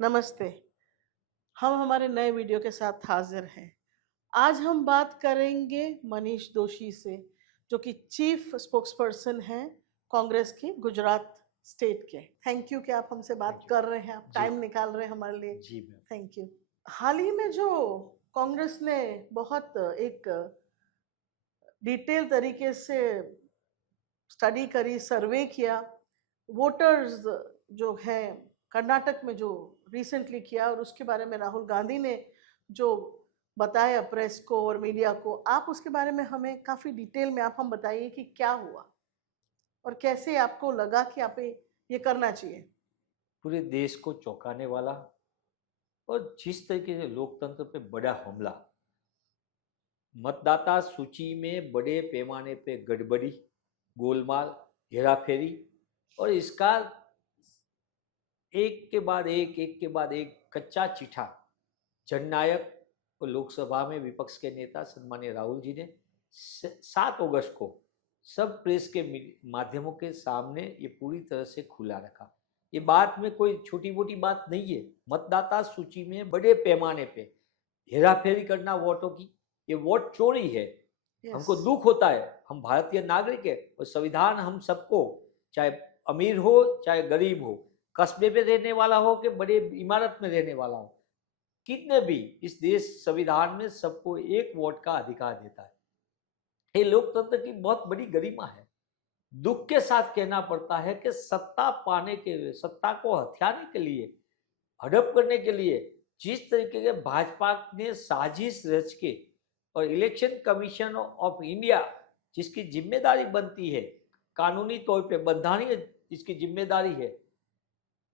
नमस्ते। हम हमारे नए वीडियो के साथ हाजिर हैं। आज हम बात करेंगे मनीष दोशी से, जो कि चीफ स्पोक्सपर्सन हैं कांग्रेस की गुजरात स्टेट के। थैंक यू कि आप हमसे बात थैंक यू। कर रहे हैं, आप जी। टाइम निकाल रहे हैं हमारे लिए। जी मैम। Thank you. हाल ही में जो कांग्रेस ने बहुत एक डिटेल तरीके से स्टडी करी, सर्वे किया, वोटर्स जो है कर्नाटक में जो रिसेंटली किया, और उसके बारे में राहुल गांधी ने जो बताया प्रेस को और मीडिया को, आप उसके बारे में हमें काफ़ी डिटेल में आप हम बताइए कि क्या हुआ और कैसे आपको लगा कि आप ये करना चाहिए। पूरे देश को चौंकाने वाला और जिस तरीके से लोकतंत्र पे बड़ा हमला, मतदाता सूची में बड़े पैमाने पे गड़बड़ी, गोलमाल, हेराफेरी, और इसका एक के बाद एक कच्चा चिट्ठा जननायक और लोकसभा में विपक्ष के नेता सम्मानीय राहुल जी ने 7 अगस्त को सब प्रेस के माध्यमों के सामने ये पूरी तरह से खुला रखा। ये बात में कोई छोटी मोटी बात नहीं है। मतदाता सूची में बड़े पैमाने पे हेराफेरी करना वोटों की, ये वोट चोरी है। हमको यस। दुख होता है, हम भारतीय नागरिक है और संविधान हम सबको, चाहे अमीर हो चाहे गरीब हो, कस्बे में रहने वाला हो कि बड़े इमारत में रहने वाला हो, कितने भी, इस देश संविधान में सबको एक वोट का अधिकार देता है। ये लोकतंत्र की बहुत बड़ी गरिमा है। दुख के साथ कहना पड़ता है कि सत्ता पाने के लिए, सत्ता को हथियाने के लिए, हड़प करने के लिए जिस तरीके के भाजपा ने साजिश रच के, और इलेक्शन कमीशन ऑफ इंडिया जिसकी जिम्मेदारी बनती है, कानूनी तौर पे बंधारणीय जिसकी जिम्मेदारी है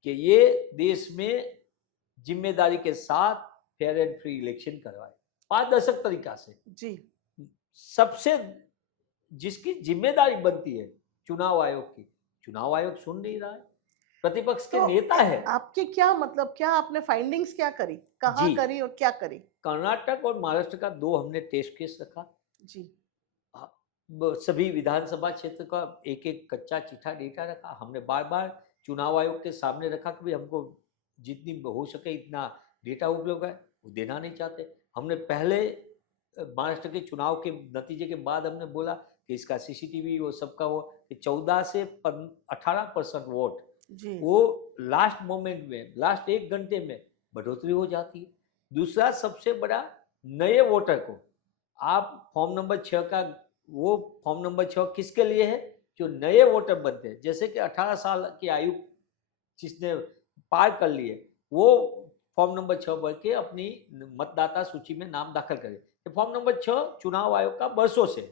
कि ये देश में जिम्मेदारी के साथ फेयर एंड फ्री इलेक्शन करवाए पारदर्शक तरीका से, जी। सबसे जिसकी जिम्मेदारी बनती है चुनाव आयोग की, चुनाव आयोग सुन नहीं रहा है, प्रतिपक्ष के तो नेता है। आपके क्या मतलब, क्या आपने फाइंडिंग्स क्या करी, कहाँ जी, करी और क्या करी? कर्नाटक और महाराष्ट्र का 2 हमने टेस्ट केस रखा। जी। सभी विधानसभा क्षेत्र का एक एक कच्चा चिट्ठा डेटा रखा। हमने बार बार चुनाव आयोग के सामने रखा कि भाई हमको जितनी हो सके इतना डेटा उपलब्ध है, वो देना नहीं चाहते। हमने पहले महाराष्ट्र के चुनाव के नतीजे के बाद हमने बोला कि इसका सीसीटीवी वो सबका वो, कि 14 से 18% वोट जी। वो लास्ट मोमेंट में, लास्ट 1 घंटे में बढ़ोतरी हो जाती है। दूसरा सबसे बड़ा, नए वोटर को आप फॉर्म नंबर 6 का, वो फॉर्म नंबर 6 किसके लिए है? जो नए वोटर बनते हैं, जैसे कि 18 साल की आयु जिसने पार कर लिए, वो फॉर्म नंबर 6 भर के अपनी मतदाता सूची में नाम दाखिल करे। फॉर्म नंबर 6 चुनाव आयोग का बरसों से,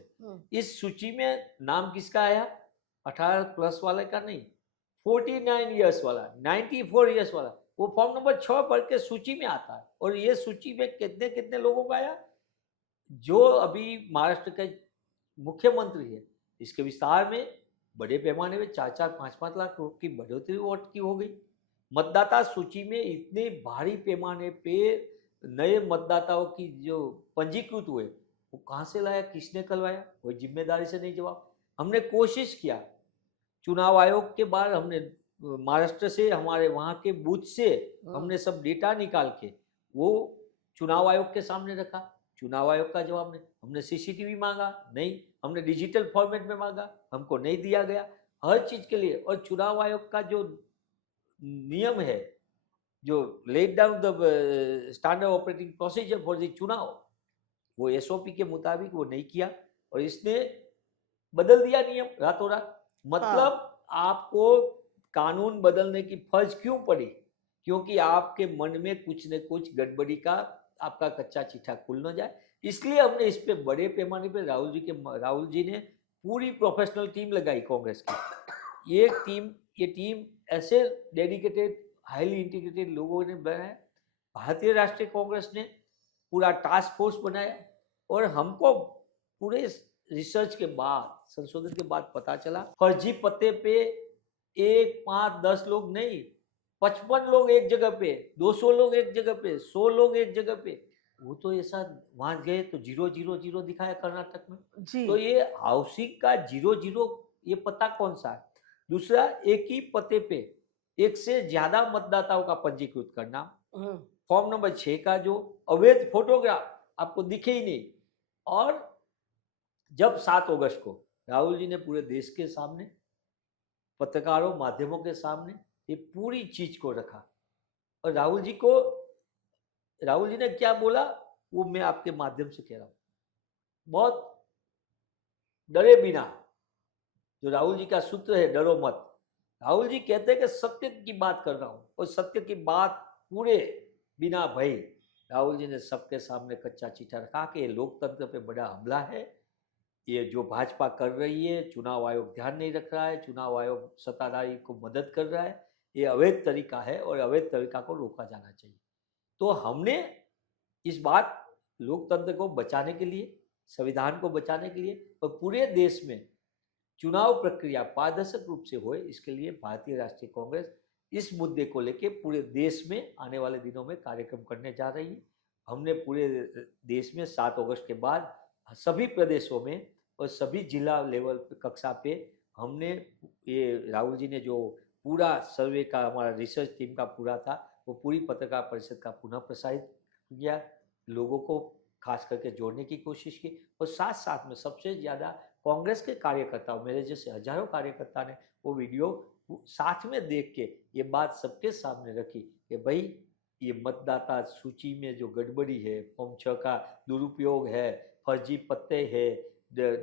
इस सूची में नाम किसका आया? 18 प्लस वाले का नहीं, 49 ईयर्स वाला, 94 ईयर्स वाला, वो फॉर्म नंबर 6 भर के सूची में आता है। और ये सूची में कितने कितने लोगों का आया? जो अभी महाराष्ट्र के मुख्यमंत्री है, इसके विस्तार में बड़े पैमाने में 4-4, 5-5 लाख लोग की बढ़ोतरी वोट की हो गई। मतदाता सूची में इतने भारी पैमाने पे नए मतदाताओं की जो पंजीकृत हुए, वो कहाँ से लाया, किसने करवाया? कोई जिम्मेदारी से नहीं जवाब। हमने कोशिश किया, चुनाव आयोग के बाद हमने महाराष्ट्र से, हमारे वहाँ के बूथ से हमने सब डेटा निकाल के वो चुनाव आयोग के सामने रखा। चुनाव आयोग का जवाब नहीं। हमने सीसीटीवी मांगा, नहीं। हमने डिजिटल फॉर्मेट में मांगा, हमको नहीं दिया गया। हर चीज के लिए, और चुनाव आयोग का जो नियम है, जो let down the standard operating procedure for the चुनाव, वो एसओपी के मुताबिक वो नहीं किया, और इसने बदल दिया नियम रातों रात। मतलब आपको कानून बदलने की फर्ज क्यों पड़ी? क्योंकि आपके मन में कुछ न कुछ गड़बड़ी का आपका कच्चा चिट्ठा खुल न जाए। इसलिए हमने इस पे बड़े पैमाने पे राहुल जी ने पूरी प्रोफेशनल टीम लगाई कांग्रेस की। ये टीम ऐसे डेडिकेटेड, हाईली इंटीग्रेटेड लोगों ने बनाया। भारतीय राष्ट्रीय कांग्रेस ने पूरा टास्क फोर्स बनाया, और हमको पूरे रिसर्च के बाद, संशोधन के बाद पता चला फर्जी पते पे 1, 5, 10 लोग नहीं, 55 लोग एक जगह पे, 200 लोग एक जगह पे, 100 लोग एक जगह पे। वो तो ऐसा वहां गए तो 000 दिखाया कर्नाटक में। जी। तो ये हाउसिंग का 00, ये पता कौन सा है? दूसरा, एक ही पते पे एक से ज्यादा मतदाताओं का पंजीकृत करना, हम्म, फॉर्म नंबर 6 का जो अवैध फोटोग्राफ आपको दिखे ही नहीं, और जब 7 अगस्त को राहुल जी ने पूरे देश के सामने, पत्रकारों माध्यमों के सामने ये पूरी चीज को रखा, और राहुल जी ने क्या बोला वो मैं आपके माध्यम से कह रहा हूं, बहुत डरे बिना, जो राहुल जी का सूत्र है डरो मत। राहुल जी कहते हैं कि सत्य की बात कर रहा हूं, और सत्य की बात पूरे बिना भय राहुल जी ने सबके सामने कच्चा चिट्ठा रखा कि लोकतंत्र पे बड़ा हमला है, ये जो भाजपा कर रही है, चुनाव आयोग ध्यान नहीं रख रहा है, चुनाव आयोग सत्ताधारी को मदद कर रहा है, ये अवैध तरीका है और अवैध तरीका को रोका जाना चाहिए। तो हमने इस बात लोकतंत्र को बचाने के लिए, संविधान को बचाने के लिए और पूरे देश में चुनाव प्रक्रिया पारदर्शक रूप से होए, इसके लिए भारतीय राष्ट्रीय कांग्रेस इस मुद्दे को लेकर पूरे देश में आने वाले दिनों में कार्यक्रम करने जा रही है। हमने पूरे देश में 7 अगस्त के बाद सभी प्रदेशों में और सभी जिला लेवल कक्षा पे हमने ये राहुल जी ने जो पूरा सर्वे का हमारा रिसर्च टीम का पूरा था वो पूरी पत्रकार परिषद का पुनः प्रसारित किया, लोगों को खास करके जोड़ने की कोशिश की, और साथ साथ में सबसे ज़्यादा कांग्रेस के कार्यकर्ताओं, मेरे जैसे हजारों कार्यकर्ता ने वो वीडियो साथ में देख के ये बात सबके सामने रखी कि भाई ये मतदाता सूची में जो गड़बड़ी है, फॉर्म 6 का दुरुपयोग है, फर्जी पत्ते है,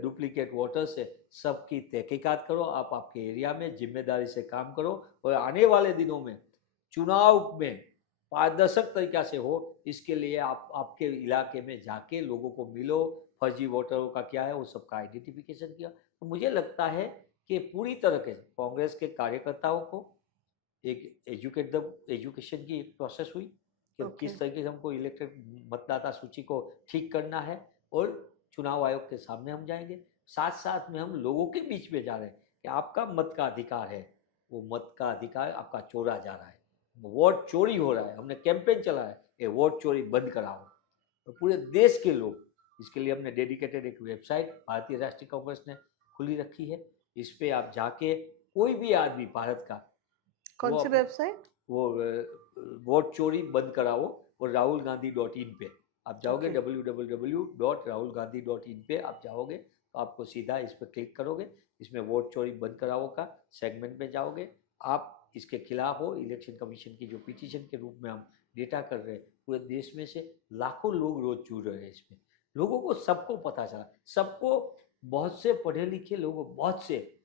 डुप्लीकेट वोटर्स है, सबकी तहकीकात करो, आप आपके एरिया में जिम्मेदारी से काम करो, और आने वाले दिनों में चुनाव में पारदर्शक तरीका से हो, इसके लिए आप आपके इलाके में जाके लोगों को मिलो, फर्जी वोटरों का क्या है वो सबका आइडेंटिफिकेशन किया। तो मुझे लगता है कि पूरी तरह के कांग्रेस के कार्यकर्ताओं को एक एजुकेशन की एक प्रोसेस हुई कि Okay. किस तरीके से हमको इलेक्टेड मतदाता सूची को ठीक करना है, और चुनाव आयोग के सामने हम जाएंगे, साथ साथ में हम लोगों के बीच में जा रहे हैं कि आपका मत का अधिकार है, वो मत का अधिकार आपका चोरा जा रहा है, वोट चोरी हो रहा है, हमने कैंपेन चला है कि वोट चोरी बंद कराओ। तो पूरे देश के लोग, इसके लिए हमने डेडिकेटेड एक वेबसाइट भारतीय राष्ट्रीय कांग्रेस ने खुली रखी है, इस पे आप जाके कोई भी आदमी भारत का, कौन सी वेबसाइट? वो वोट चोरी बंद कराओ, और rahulgandhi.in पे आप जाओगे, Okay. www.rahulgandhi.in पे आप जाओगे तो आपको सीधा इस पर क्लिक करोगे, इसमें वोट चोरी बंद कराओ का सेगमेंट में जाओगे, आप इसके खिलाफ हो, इलेक्शन कमीशन की जो पिटीशन के रूप में हम डेटा कर रहे हैं, पूरे देश में से लाखों लोग रोज जुड़ रहे हैं इसमें, लोगों को सबको पता चला, सबको, बहुत से पढ़े लिखे लोगों, बहुत से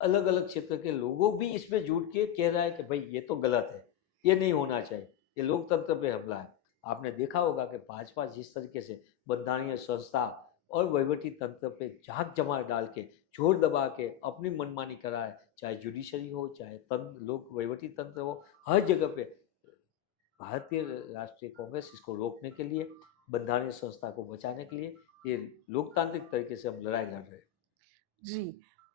अलग अलग क्षेत्र के लोगों भी इसमें जुड़ के कह रहा है कि भाई ये तो गलत है, ये नहीं होना चाहिए, ये लोकतंत्र पे हमला है। आपने देखा होगा कि भाजपा जिस तरीके से बंधारणीय संस्था और वहीवटी तंत्र पे झाक जमार डाल के, जोर दबा के अपनी मनमानी करा है, चाहे जुडिशरी हो, चाहे तंत्र, लोक वहीवटी तंत्र हो, हर जगह पे भारतीय राष्ट्रीय कांग्रेस इसको रोकने के लिए, बंधारणीय संस्था को बचाने के लिए ये लोकतांत्रिक तरीके से हम लड़ाई लड़ रहे हैं। जी,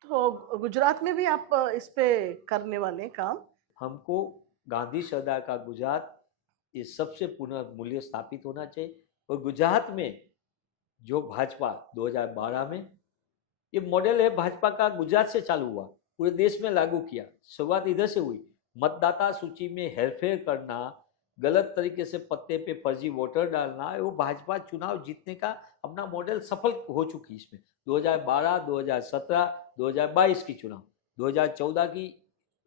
तो गुजरात में भी आप इस पे करने वाले हैं काम? हमको गांधी सरदार का गुजरात, ये सबसे पुनः मूल्य स्थापित होना चाहिए, और गुजरात में जो भाजपा 2012 में, ये मॉडल है भाजपा का, गुजरात से चालू हुआ, पूरे देश में लागू किया, शुरुआत इधर से हुई, मतदाता सूची में हेरफेर करना, गलत तरीके से पत्ते पे फर्जी वोटर डालना, वो भाजपा चुनाव जीतने का अपना मॉडल सफल हो चुकी इसमें, 2012, 2017, 2022 की चुनाव, 2014 की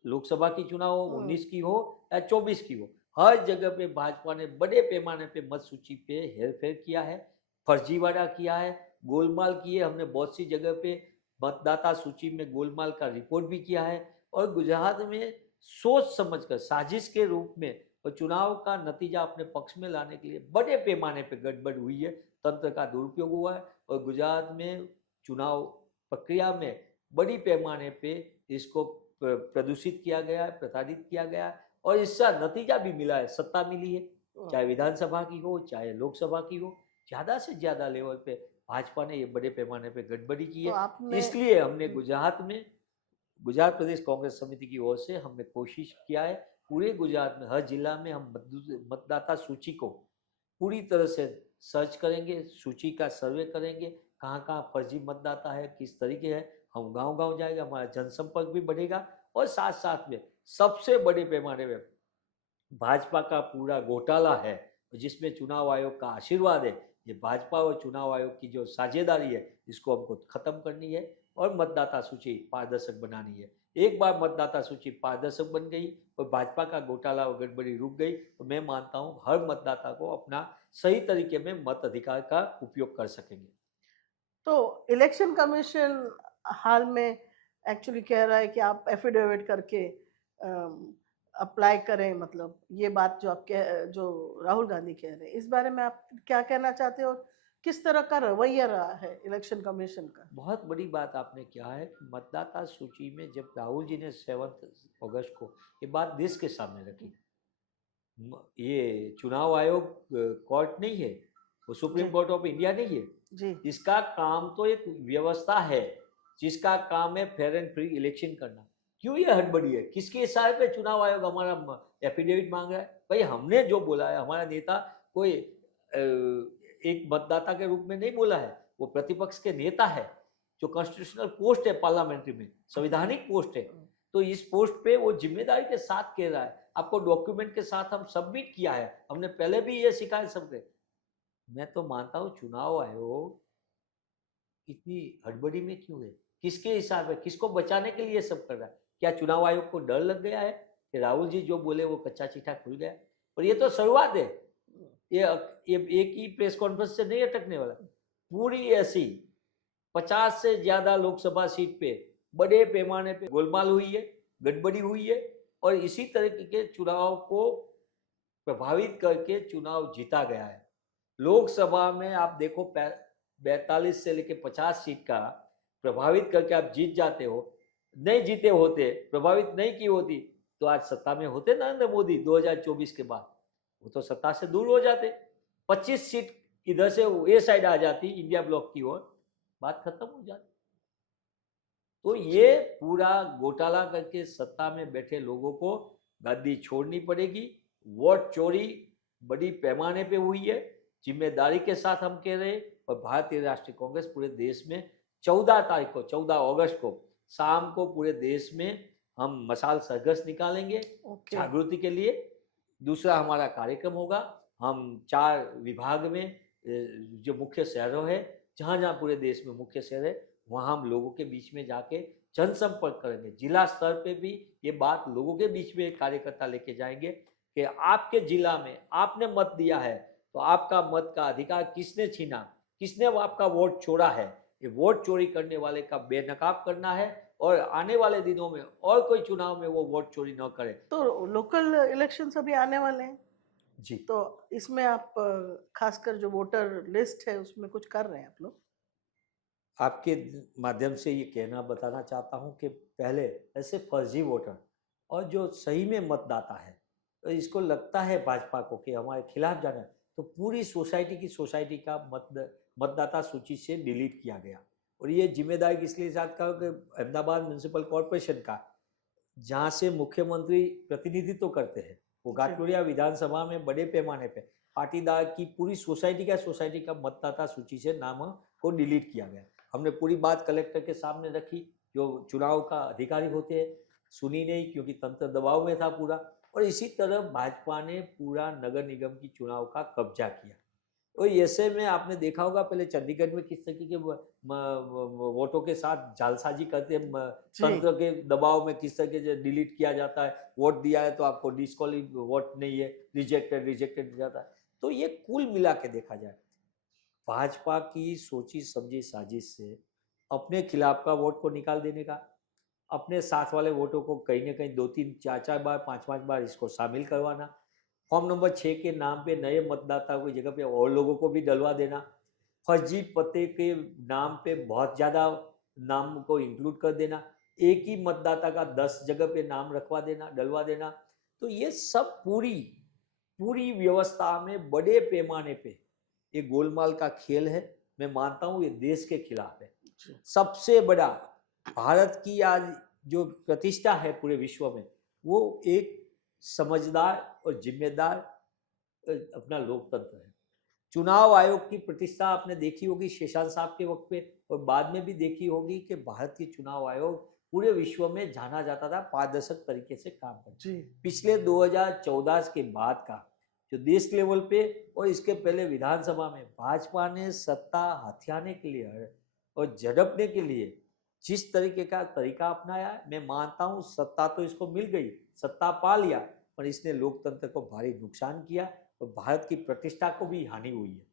लोकसभा की चुनाव हो, 19 की हो या 24 की हो, हर जगह पे भाजपा ने बड़े पैमाने पे मत सूची पे हेरफेर किया है, फर्जीवाड़ा किया है, गोलमाल किए, हमने बहुत सी जगह पे मतदाता सूची में गोलमाल का रिपोर्ट भी किया है, और गुजरात में सोच समझकर साजिश के रूप में और चुनाव का नतीजा अपने पक्ष में लाने के लिए बड़े पैमाने पे गड़बड़ हुई है, तंत्र का दुरुपयोग हुआ है, और गुजरात में चुनाव प्रक्रिया में बड़ी पैमाने पे इसको प्रदूषित किया गया है, प्रताड़ित किया गया है, और इसका नतीजा भी मिला है, सत्ता मिली है, चाहे विधानसभा की हो चाहे लोकसभा की हो, ज्यादा से ज्यादा लेवल पे भाजपा ने ये बड़े पैमाने पे गड़बड़ी की तो है। आपने इसलिए हमने गुजरात में, गुजरात प्रदेश कांग्रेस समिति की ओर से हमने कोशिश किया है, पूरे गुजरात में हर जिला में हम मतदाता सूची को पूरी तरह से सर्च करेंगे, सूची का सर्वे करेंगे, कहाँ कहाँ फर्जी मतदाता है, किस तरीके है, हम गांव गांव जाएंगे, हमारा जनसंपर्क भी बढ़ेगा, और साथ साथ में सबसे बड़े पैमाने पे भाजपा का पूरा घोटाला है, जिसमें चुनाव आयोग का आशीर्वाद है। ये भाजपा और चुनाव आयोग की जो साझेदारी है, इसको हमको खत्म करनी है और मतदाता सूची पारदर्शक बनानी है। एक बार मतदाता सूची पारदर्शक बन गई और भाजपा का घोटाला और गड़बड़ी रुक गई, तो मैं मानता हूँ हर मतदाता को अपना सही तरीके में मत अधिकार का उपयोग कर सकेंगे। तो इलेक्शन कमीशन हाल में एक्चुअली कह रहा है कि आप एफिडेविट करके अप्लाई करें, मतलब ये बात जो राहुल गांधी कह रहे हैं, इस बारे में आप क्या कहना चाहते हो और किस तरह का रवैया रहा है इलेक्शन कमीशन का? बहुत बड़ी बात आपने किया है कि मतदाता सूची में जब राहुल जी ने 7 अगस्त को ये बात देश के सामने रखी, ये चुनाव आयोग कोर्ट नहीं है, वो सुप्रीम जी कोर्ट ऑफ इंडिया नहीं है। जी इसका काम तो एक व्यवस्था है जिसका काम है फेयर एंड फ्री इलेक्शन करना। क्यों ये हड़बड़ी है? किसके हिसाब पे चुनाव आयोग हमारा एफिडेविट मांग रहा है? भाई हमने जो बोला है, हमारा नेता कोई एक मतदाता के रूप में नहीं बोला है, वो प्रतिपक्ष के नेता है, जो कॉन्स्टिट्यूशनल पोस्ट है पार्लियामेंट्री में, संवैधानिक पोस्ट है। तो इस पोस्ट पे वो जिम्मेदारी के साथ कह रहा है, आपको डॉक्यूमेंट के साथ हम सबमिट किया है, हमने पहले भी ये शिकायत सबके। मैं तो मानता हूँ चुनाव आयोग इतनी हड़बड़ी में क्यों है? किसके हिसाब है? किसको बचाने के लिए सब कर रहा है? क्या चुनाव आयोग को डर लग गया है कि राहुल जी जो बोले वो कच्चा चिट्ठा खुल गया? और ये तो शुरुआत है, ये एक ही प्रेस कॉन्फ्रेंस से नहीं अटकने वाला। पूरी ऐसी 50 से ज्यादा लोकसभा सीट पे बड़े पैमाने पे गोलमाल हुई है, गड़बड़ी हुई है, और इसी तरह के चुनाव को प्रभावित करके चुनाव जीता गया है। लोकसभा में आप देखो 42 से लेके 50 सीट का प्रभावित करके आप जीत जाते हो। नहीं जीते होते, प्रभावित नहीं की होती, तो आज सत्ता में होते नरेंद्र मोदी 2024 के बाद, वो तो सत्ता से दूर हो जाते। 25 सीट इधर से ये साइड आ जाती इंडिया ब्लॉक की ओर, बात खत्म हो जाती। तो ये पूरा घोटाला करके सत्ता में बैठे लोगों को गद्दी छोड़नी पड़ेगी। वोट चोरी बड़ी पैमाने पे हुई है, जिम्मेदारी के साथ हम कह रहे हैं। और भारतीय राष्ट्रीय कांग्रेस पूरे देश में 14 तारीख को, 14 अगस्त को शाम को पूरे देश में हम मशाल सरघस निकालेंगे जागृति के लिए। दूसरा हमारा कार्यक्रम होगा, हम 4 विभाग में जो मुख्य शहरों है, जहाँ जहाँ पूरे देश में मुख्य शहर है, वहाँ हम लोगों के बीच में जाके जनसंपर्क करेंगे। जिला स्तर पे भी ये बात लोगों के बीच में कार्यकर्ता लेके जाएंगे कि आपके जिला में आपने मत दिया है, तो आपका मत का अधिकार किसने छीना, किसने आपका वोट छोड़ा है। ये वोट चोरी करने वाले का बेनकाब करना है और आने वाले दिनों में और कोई चुनाव में वो वोट चोरी न करे। तो लोकल इलेक्शन अभी आने वाले हैं जी, तो इसमें आप खासकर जो वोटर लिस्ट है उसमें कुछ कर रहे हैं आप लोग? आपके माध्यम से ये कहना बताना चाहता हूँ कि पहले ऐसे फर्जी वोटर और जो सही में मतदाता है, तो इसको लगता है भाजपा को कि हमारे खिलाफ जाना है, तो पूरी सोसाइटी का मतदाता सूची से डिलीट किया गया। और ये जिम्मेदारी इसलिए साथ का कि अहमदाबाद म्यूनसिपल कॉरपोरेशन का, जहाँ से मुख्यमंत्री प्रतिनिधित्व करते हैं, वो घाटकोड़िया विधानसभा में बड़े पैमाने पे पाटीदार की पूरी सोसाइटी का मतदाता सूची से नाम को डिलीट किया गया। हमने पूरी बात कलेक्टर के सामने रखी, जो चुनाव का अधिकारी होते हैं, सुनी नहीं क्योंकि तंत्र दबाव में था पूरा। और इसी तरह भाजपा ने पूरा नगर निगम की चुनाव का कब्जा किया। तो ऐसे में आपने देखा होगा पहले चंडीगढ़ में किस तरीके के वोटों के साथ जालसाजी करते हैं, तंत्र के दबाव में किस तरीके से डिलीट किया जाता है। वोट दिया है तो आपको डिस्क्वालिफाई, वोट नहीं है रिजेक्टेड जाता है। तो ये कुल मिला के देखा जाए, भाजपा की सोची समझी साजिश से अपने खिलाफ का वोट को निकाल देने का, अपने साथ वाले वोटों को कहीं ना कहीं 2-3, 4-4 बार, 5-5 बार इसको शामिल करवाना, फॉर्म नंबर 6 के नाम पे नए मतदाता की जगह पे और लोगों को भी डलवा देना, फर्जी पते के नाम पे बहुत ज़्यादा नाम को इंक्लूड कर देना, एक ही मतदाता का 10 जगह पे नाम रखवा देना, डलवा देना। तो ये सब पूरी व्यवस्था में बड़े पैमाने पे ये गोलमाल का खेल है। मैं मानता हूँ ये देश के खिलाफ है। सबसे बड़ा भारत की आज जो प्रतिष्ठा है पूरे विश्व में, वो एक समझदार और जिम्मेदार अपना लोकतंत्र है। चुनाव आयोग की प्रतिष्ठा आपने देखी होगी शेषान साहब के वक्त पे, और बाद में भी देखी होगी कि भारत की चुनाव आयोग पूरे विश्व में जाना जाता था पारदर्शक तरीके से काम करना। जी पिछले 2014 के बाद का जो देश लेवल पे और इसके पहले विधानसभा में भाजपा ने सत्ता हथियाने के लिए और झड़पने के लिए जिस तरीके का तरीका अपनाया है, मैं मानता हूँ सत्ता तो इसको मिल गई, सत्ता पा लिया, पर इसने लोकतंत्र को भारी नुकसान किया और भारत की प्रतिष्ठा को भी हानि हुई है।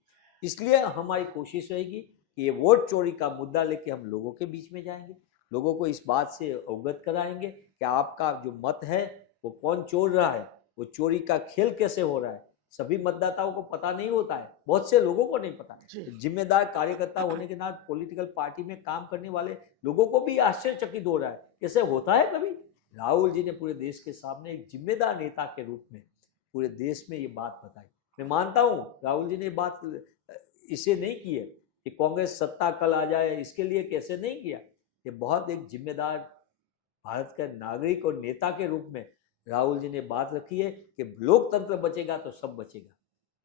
इसलिए हमारी कोशिश रहेगी कि ये वोट चोरी का मुद्दा लेके हम लोगों के बीच में जाएंगे, लोगों को इस बात से अवगत कराएंगे कि आपका जो मत है वो कौन चोर रहा है, वो चोरी का खेल कैसे हो रहा है। सभी मतदाताओं को पता नहीं होता है, बहुत से लोगों को नहीं पता जी। है। जिम्मेदार कार्यकर्ता होने के नाते पॉलिटिकल पार्टी में काम करने वाले लोगों को भी आश्चर्यचकित हो रहा है, कैसे होता है कभी। राहुल जी ने पूरे देश के सामने एक जिम्मेदार नेता के रूप में पूरे देश में ये बात बताई। मैं मानता हूँ राहुल जी ने बात इसे नहीं की है कि कांग्रेस सत्ता कल आ जाए, इसके लिए कैसे नहीं किया। ये बहुत एक जिम्मेदार भारत का नागरिक और नेता के रूप में राहुल जी ने बात रखी है कि लोकतंत्र बचेगा तो सब बचेगा।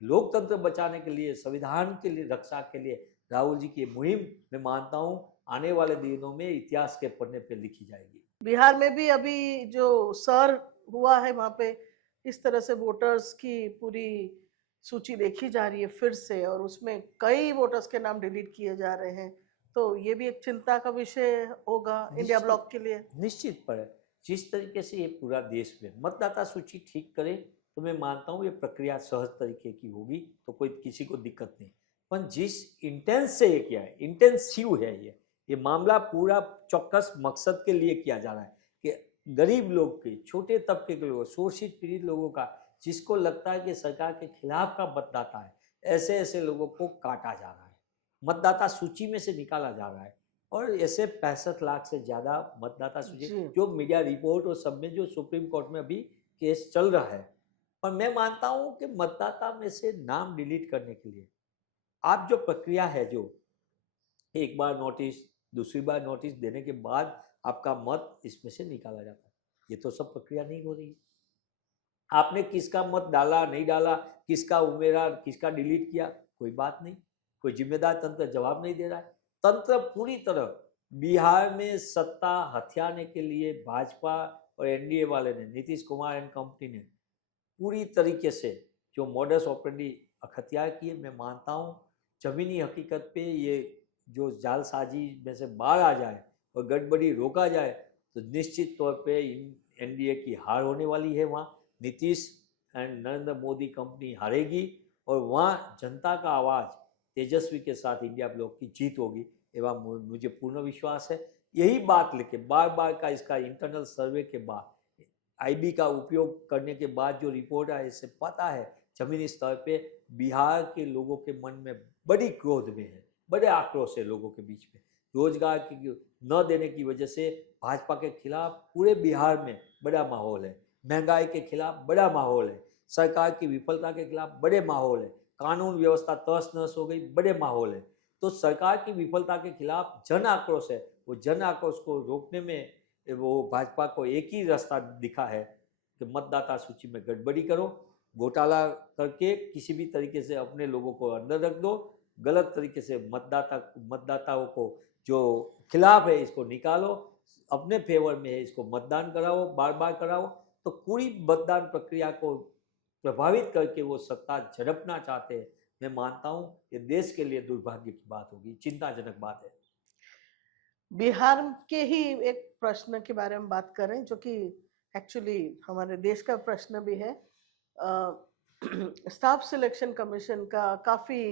लोकतंत्र बचाने के लिए, संविधान के लिए, रक्षा के लिए राहुल जी की मुहिम मैं मानता हूँ आने वाले दिनों में इतिहास के पन्ने पे लिखी जाएगी। बिहार में भी अभी जो सर हुआ है वहां पे इस तरह से वोटर्स की पूरी सूची देखी जा रही है फिर से, और उसमें कई वोटर्स के नाम डिलीट किए जा रहे हैं, तो ये भी एक चिंता का विषय होगा इंडिया ब्लॉक के लिए। निश्चित पर जिस तरीके से ये पूरा देश में मतदाता सूची ठीक करे तो मैं मानता हूँ ये प्रक्रिया सहज तरीके की होगी, तो कोई किसी को दिक्कत नहीं। पर जिस इंटेंस से ये किया है, इंटेंसिव है ये मामला पूरा चौकस मकसद के लिए किया जा रहा है कि गरीब लोग के, छोटे तबके के लोग, शोषित पीड़ित लोगों का, जिसको लगता है कि सरकार के खिलाफ का मतदाता है, ऐसे ऐसे लोगों को काटा जा रहा है, मतदाता सूची में से निकाला जा रहा है। और ऐसे 65 लाख से ज्यादा मतदाता सूची जी। जो मीडिया रिपोर्ट और सब में जो सुप्रीम कोर्ट में अभी केस चल रहा है। पर मैं मानता हूं कि मतदाता में से नाम डिलीट करने के लिए आप जो प्रक्रिया है, जो एक बार नोटिस, दूसरी बार नोटिस देने के बाद आपका मत इसमें से निकाला जाता है, ये तो सब प्रक्रिया नहीं हो रही है। आपने किसका मत डाला नहीं डाला, किसका उम्मीदवार किसका डिलीट किया, कोई बात नहीं, कोई जिम्मेदार तंत्र जवाब नहीं दे रहा है। तंत्र पूरी तरह बिहार में सत्ता हथियाने के लिए भाजपा और एनडीए वाले ने, नीतीश कुमार एंड कंपनी ने पूरी तरीके से जो मॉडस ऑपरेंडी हथियार किए, मैं मानता हूँ जमीनी हकीकत पे ये जो जालसाजी में से बाहर आ जाए और गड़बड़ी रोका जाए तो निश्चित तौर पे एनडीए की हार होने वाली है। वहाँ नीतीश एंड नरेंद्र मोदी कंपनी हारेगी और वहाँ जनता का आवाज़ तेजस्वी के साथ इंडिया ब्लॉक की जीत होगी, एवं मुझे पूर्ण विश्वास है। यही बात लेके बार बार का इसका इंटरनल सर्वे के बाद, आईबी का उपयोग करने के बाद जो रिपोर्ट है, इससे पता है जमीनी स्तर पे बिहार के लोगों के मन में बड़ी क्रोध में है, बड़े आक्रोश है लोगों के बीच में। रोजगार की न देने की वजह से भाजपा के खिलाफ पूरे बिहार में बड़ा माहौल है, महंगाई के खिलाफ बड़ा माहौल है, सरकार की विफलता के खिलाफ बड़े माहौल है, कानून व्यवस्था तहस नहस हो गई, बड़े माहौल है। तो सरकार की विफलता के खिलाफ जन आक्रोश है, वो जन आक्रोश को रोकने में वो भाजपा को एक ही रास्ता दिखा है कि मतदाता सूची में गड़बड़ी करो, घोटाला करके किसी भी तरीके से अपने लोगों को अंदर रख दो, गलत तरीके से मतदाताओं को जो खिलाफ है इसको निकालो, अपने फेवर में है इसको मतदान कराओ, बार बार कराओ। तो पूरी मतदान प्रक्रिया को प्रभावित करके वो सत्ता झड़पना चाहते हैं। मैं मानता हूँ ये देश के लिए दुर्भाग्य की बात होगी, चिंताजनक बात है। बिहार के ही एक प्रश्न के बारे में बात करें जो कि एक्चुअली हमारे देश का प्रश्न भी है। स्टाफ सिलेक्शन कमीशन का काफी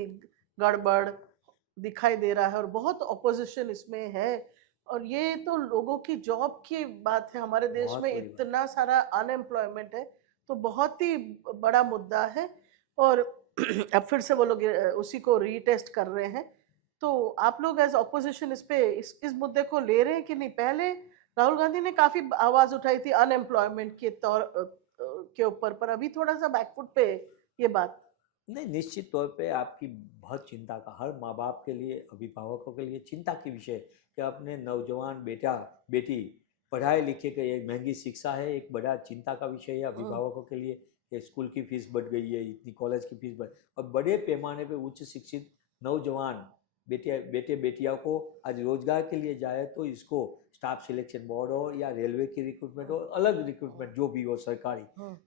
गड़बड़ दिखाई दे रहा है और बहुत ऑपोजिशन इसमें है, और ये तो लोगों की जॉब की बात है। हमारे देश बहुत में बड़ी बात। इतना सारा अनएम्प्लॉयमेंट है, तो बहुत ही बड़ा मुद्दा है। और अब फिर से वो लोग उसी को रीटेस्ट कर रहे हैं, तो आप लोग एज ऑपोजिशन इस पे इस मुद्दे को ले रहे हैं कि नहीं? पहले राहुल गांधी ने काफी आवाज उठाई थी अनएम्प्लॉयमेंट के के ऊपर, पर अभी थोड़ा सा बैकफुट पे ये बात। नहीं, निश्चित तौर पे आपकी बहुत चिंता का, हर माँ बाप के लिए, अभिभावकों के लिए चिंता की विषय कि अपने नौजवान बेटा बेटी पढ़ाई लिखे के, एक महंगी शिक्षा है, एक बड़ा चिंता का विषय है अभिभावकों के लिए कि स्कूल की फीस बढ़ गई है, इतनी कॉलेज की फीस बढ़, और बड़े पैमाने पे उच्च शिक्षित नौजवान बेटे बेटियों को आज रोजगार के लिए जाए तो इसको स्टाफ सिलेक्शन बोर्ड हो या रेलवे की रिक्रूटमेंट हो, अलग रिक्रूटमेंट जो भी हो सरकारी,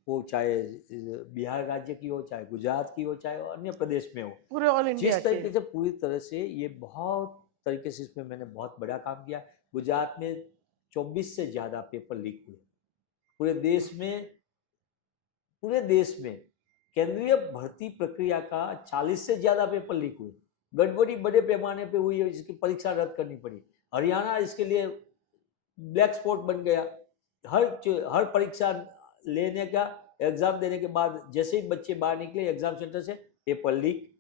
वो चाहे बिहार राज्य की हो, चाहे गुजरात की हो, चाहे अन्य प्रदेश में हो, पूरे ऑल इंडिया जिस तरीके से पूरी तरह से ये बहुत तरीके से इसमें मैंने बहुत बड़ा काम किया। गुजरात में 24 से ज़्यादा पेपर लीक हुए पूरे देश में केंद्रीय भर्ती प्रक्रिया का 40 से ज़्यादा पेपर लीक हुए। गड़बड़ी बड़े पैमाने पे हुई है, जिसकी परीक्षा रद्द करनी पड़ी। हरियाणा इसके लिए ब्लैक स्पॉट बन गया। हर परीक्षा लेने का एग्जाम देने के बाद जैसे ही बच्चे बाहर निकले एग्जाम सेंटर से, पेपर लीक,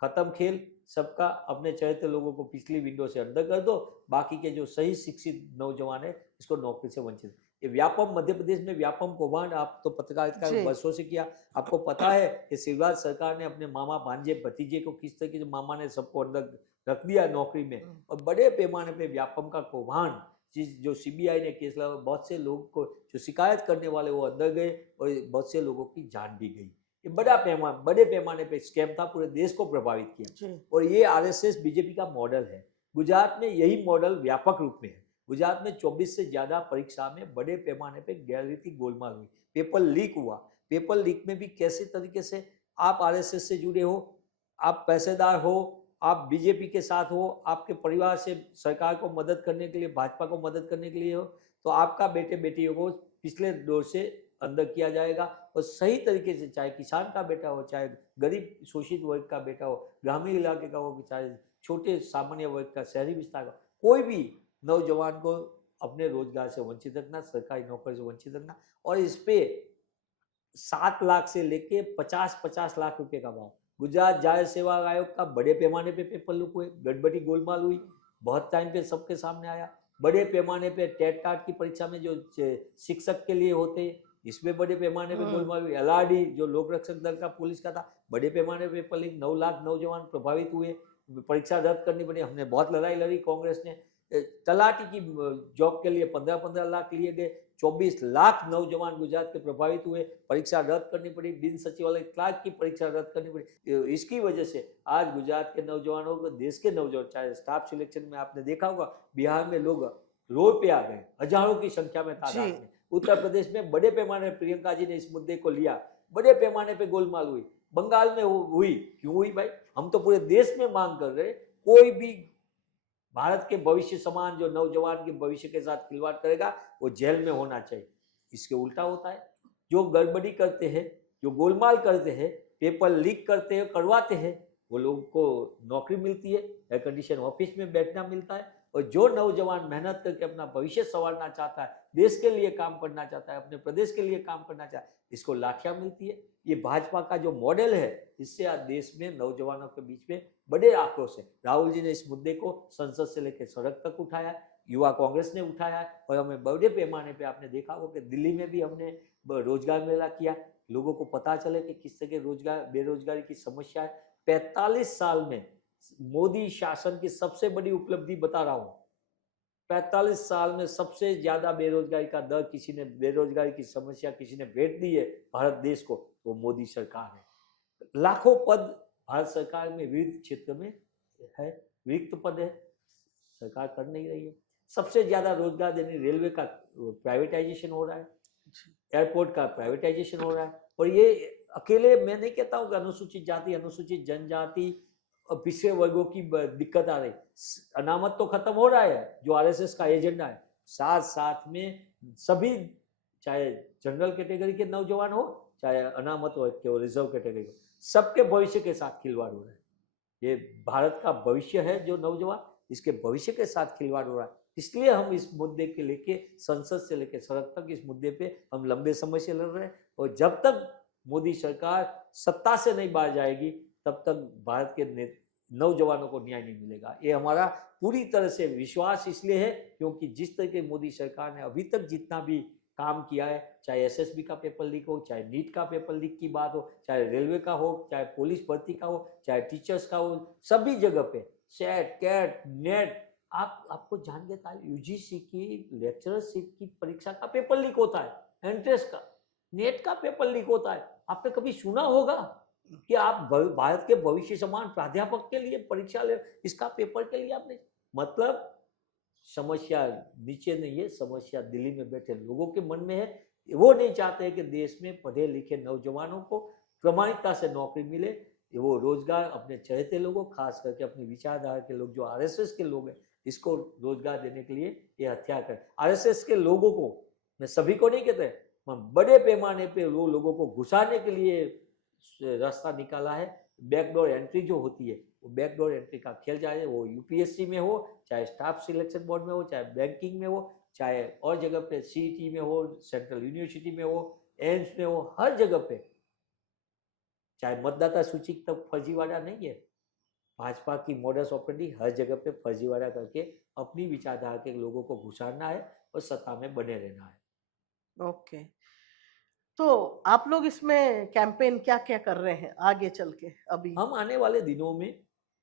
खत्म खेल। सबका अपने चहेते लोगों को पिछली विंडो से अंदर कर दो, बाकी के जो सही शिक्षित नौजवान है इसको नौकरी से वंचित। ये व्यापम, मध्य प्रदेश में व्यापम कौभांड आप तो पत्रकारिता वर्षों से किया, आपको पता है कि शिवराज सरकार ने अपने मामा भांजे भतीजे को किस तरीके से मामा ने सबको अंदर रख दिया नौकरी में, और बड़े पैमाने पे व्यापम का कौभांड जो सीबीआई ने केस लगा, बहुत से लोग को जो शिकायत करने वाले वो अंदर गए और बहुत से लोगों की जान भी गई। ये बड़े पैमाने पे स्कैम था, पूरे देश को प्रभावित किया। और ये आरएसएस बीजेपी का मॉडल है। गुजरात में यही मॉडल व्यापक रूप में है। गुजरात में 24 से ज्यादा परीक्षा में बड़े पैमाने पे गैररीति गोलमाल हुई, पेपर लीक हुआ। पेपर लीक में भी कैसे तरीके से आप आरएसएस से जुड़े हो, आप पैसेदार हो, आप बीजेपी के साथ हो, आपके परिवार से सरकार को मदद करने के लिए, भाजपा को मदद करने के लिए हो, तो आपका बेटे बेटियों को पिछले दौर से अंदर किया जाएगा। और सही तरीके से, चाहे किसान का बेटा हो, चाहे गरीब शोषित वर्ग का बेटा हो, ग्रामीण इलाके का हो, चाहे छोटे सामान्य वर्ग का, शहरी विस्तार का, कोई भी नौजवान को अपने रोजगार से वंचित रखना, सरकारी नौकरी से वंचित रखना। और इस पे 7 लाख से लेके 50-50 लाख रुपए का भाव। गुजरात जाहिर सेवा आयोग का बड़े पैमाने पे पेपर लीक हुए, गड़बड़ी गोलमाल हुई, बहुत टाइम पे सबके सामने आया। बड़े पैमाने पे टेट टाट की परीक्षा में जो शिक्षक के लिए होते, इसमें बड़े पैमाने पे गोलमाल हुई। एलआरडी जो लोक रक्षक दल का पुलिस का था, बड़े पैमाने पे पेपर लीक, 9 लाख नौजवान प्रभावित हुए, परीक्षा रद्द करनी पड़ी। हमने बहुत लड़ाई लड़ी, कांग्रेस ने तलाटी की जॉब के लिए 15-15 लाख लिए गए, 24 लाख नौजवान गुजरात के प्रभावित हुए, परीक्षा रद्द करनी पड़ी, बिन सचिवालय क्लार्क की परीक्षा रद्द करनी पड़ी। इसकी वजह से आज गुजरात के नौजवानों को, देश के नौजवान, चाहे स्टाफ सिलेक्शन में आपने देखा होगा, बिहार में लोग रोड पे आ गए, हजारों की संख्या में तादाद में। उत्तर प्रदेश में बड़े पैमाने पर प्रियंका जी ने इस मुद्दे को लिया, बड़े पैमाने पर गोलमाल हुई। बंगाल में हुई, क्यों हुई भाई? हम तो पूरे देश में मांग कर रहे, कोई भी भारत के भविष्य समान जो नौजवान के भविष्य के साथ खिलवाड़ करेगा वो जेल में होना चाहिए। इसके उल्टा होता है, जो गड़बड़ी करते हैं, जो गोलमाल करते हैं, पेपर लीक करते हैं, करवाते हैं, वो लोगों को नौकरी मिलती है, एयर कंडीशन ऑफिस में बैठना मिलता है। और जो नौजवान मेहनत करके अपना भविष्य संवारना चाहता है, देश के लिए काम करना चाहता है, अपने प्रदेश के लिए काम करना चाहता है, इसको लाठियां मिलती है। ये भाजपा का जो मॉडल है, इससे आज देश में नौजवानों के बीच में बड़े आक्रोश है। राहुल जी ने इस मुद्दे को संसद से लेकर सड़क तक उठाया, युवा कांग्रेस ने उठाया, और हमें बड़े पैमाने पे आपने देखा हो कि दिल्ली में भी हमने रोजगार मेला किया, लोगों को पता चले कि किस तरह रोजगार, बेरोजगारी की समस्या है। 45 साल में मोदी शासन की सबसे बड़ी उपलब्धि बता रहा हूं, 45 साल में सबसे ज्यादा बेरोजगारी का दर किसी ने, बेरोजगारी की समस्या किसी ने भेंट दी है भारत देश को, तो मोदी सरकार है। लाखों पद भारत सरकार में विविध क्षेत्र में है, रिक्त पद है, सरकार कर नहीं रही है। सबसे ज्यादा रोजगार देने, रेलवे का प्राइवेटाइजेशन हो रहा है, एयरपोर्ट का प्राइवेटाइजेशन हो रहा है। और ये अकेले मैं नहीं कहता हूँ कि अनुसूचित जाति, अनुसूचित जनजाति और पिछड़े वर्गों की दिक्कत आ रही, अनामत तो खत्म हो रहा है जो आरएसएस का एजेंडा है, साथ साथ में सभी, चाहे जनरल कैटेगरी के नौजवान हो, चाहे अनामत वर्ग के हो, रिजर्व कैटेगरी, सबके भविष्य के साथ खिलवाड़ हो रहा है। ये भारत का भविष्य है जो नौजवान, इसके भविष्य के साथ खिलवाड़ हो रहा है। इसलिए हम इस मुद्दे के लेके, संसद से लेके सड़क तक, इस मुद्दे पे हम लंबे समय से लड़ रहे हैं। और जब तक मोदी सरकार सत्ता से नहीं बाहर जाएगी, तब तक भारत के नौजवानों को न्याय नहीं मिलेगा। ये हमारा पूरी तरह से विश्वास इसलिए है क्योंकि जिस तरह के मोदी सरकार ने अभी तक जितना भी काम किया है, चाहे एसएसबी का पेपर लीक हो, चाहे नीट का पेपर लीक की बात हो, चाहे रेलवे का हो, चाहे पुलिस भर्ती का हो, चाहे टीचर्स का हो, सभी जगह पे सेट, कैट, नेट, आपको जान देता है, यूजीसी की लेक्चरशिप की परीक्षा का पेपर लीक होता है, एंट्रेंस का, नेट का पेपर लीक होता है। आपने कभी सुना होगा? कि आप भारत के भविष्य समान प्राध्यापक के लिए परीक्षा ले, इसका पेपर के लिए आपने, मतलब समस्या नीचे नहीं है, समस्या दिल्ली में बैठे लोगों के मन में है। वो नहीं चाहते कि देश में पढ़े लिखे नौजवानों को प्रामाणिकता से नौकरी मिले, वो रोजगार अपने चहेते लोगों, खास करके अपनी विचारधारा के लोग जो आरएसएस के लोग हैं, इसको रोजगार देने के लिए ये हत्या कर। आरएसएस के लोगों को, मैं सभी को नहीं कहते, बड़े पैमाने पे वो लोगों को घुसाने के लिए रास्ता निकाला है। बैकडोर एंट्री जो होती है, वो बैकडोर एंट्री का खेल जाए, वो यूपीएससी में हो, चाहे स्टाफ सिलेक्शन बोर्ड में हो, चाहे बैंकिंग में हो, चाहे और जगह पे सीईटी में हो, सेंट्रल यूनिवर्सिटी में हो, एम्स में हो, हर जगह पे, चाहे मतदाता सूची तक फर्जीवाड़ा नहीं है। भाजपा की मॉडस ऑपरेंडी हर जगह पे फर्जीवाड़ा करके अपनी विचारधारा के लोगों को घुसाना है और सत्ता में बने रहना है। ओके, तो आप लोग इसमें कैंपेन क्या क्या कर रहे हैं आगे चल के? अभी हम आने वाले दिनों में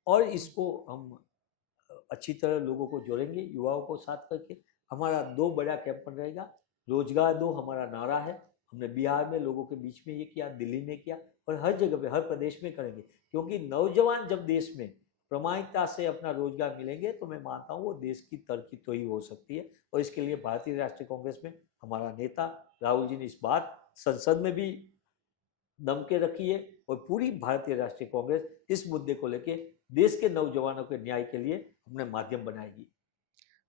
और इसको हम अच्छी तरह लोगों को जोड़ेंगे, युवाओं को साथ करके। हमारा 2 बड़ा कैंपेन रहेगा। रोजगार दो हमारा नारा है। हमने बिहार में लोगों के बीच में ये किया, दिल्ली में किया, और हर जगह पे, हर प्रदेश में करेंगे। क्योंकि नौजवान जब देश में प्रामाणिकता से अपना रोजगार मिलेंगे तो मैं मानता हूँ वो देश की तरक्की तो ही हो सकती है। और इसके लिए भारतीय राष्ट्रीय कांग्रेस में हमारा नेता राहुल जी ने इस बात संसद में भी दम के रखी है, और पूरी भारतीय राष्ट्रीय कांग्रेस इस मुद्दे को लेके देश के नौजवानों के न्याय के लिए अपने माध्यम बनाएगी।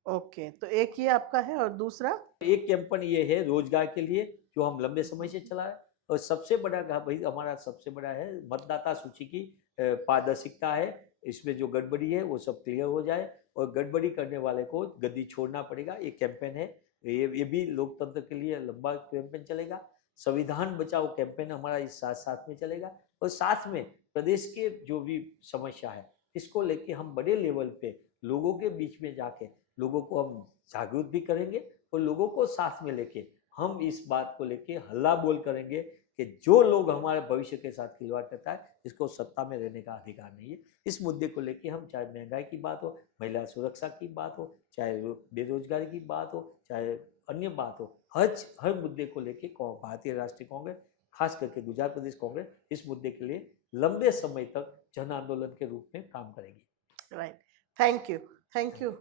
ओके, तो एक ये आपका है, और दूसरा एक कैंपेन ये है रोजगार के लिए, जो हम लंबे समय से चला है। और सबसे बड़ा भाई हमारा सबसे बड़ा है मतदाता सूची की पारदर्शिता है। इसमें जो गड़बड़ी है वो सब क्लियर हो जाए, और गड़बड़ी करने वाले को गद्दी छोड़ना पड़ेगा। ये कैंपेन है, ये भी लोकतंत्र के लिए लंबा कैंपेन चलेगा। संविधान बचाओ कैंपेन हमारा इस साथ साथ में चलेगा, और साथ में प्रदेश के जो भी समस्या है इसको लेके हम बड़े लेवल पे लोगों के बीच में जाके लोगों को हम जागरूक भी करेंगे, और लोगों को साथ में लेके हम इस बात को लेके हल्ला बोल करेंगे कि जो लोग हमारे भविष्य के साथ खिलवाड़ करता है इसको सत्ता में रहने का अधिकार नहीं है। इस मुद्दे को लेके हम, चाहे महंगाई की बात हो, महिला सुरक्षा की बात हो, चाहे बेरोजगारी की बात हो, चाहे अन्य बात हो, हर मुद्दे को लेके भारतीय राष्ट्रीय कांग्रेस, खास करके गुजरात प्रदेश कांग्रेस, इस मुद्दे के लिए लंबे समय तक जन आंदोलन के रूप में काम करेगी। राइट, थैंक यू,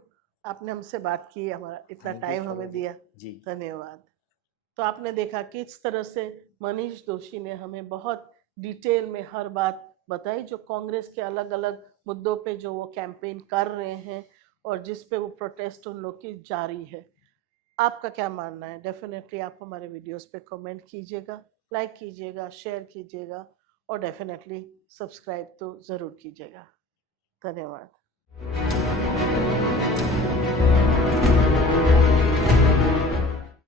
आपने हमसे बात की, हमारा इतना टाइम हमें दिया जी, धन्यवाद। तो आपने देखा कि इस तरह से मनीष दोशी ने हमें बहुत डिटेल में हर बात बताई, जो कांग्रेस के अलग अलग मुद्दों पे जो वो कैंपेन कर रहे हैं और जिस पे वो प्रोटेस्ट उन लोग की जारी है। आपका क्या मानना है? डेफिनेटली आप हमारे वीडियोस पे कमेंट कीजिएगा, लाइक कीजिएगा, शेयर कीजिएगा, और डेफिनेटली सब्सक्राइब तो ज़रूर कीजिएगा। धन्यवाद।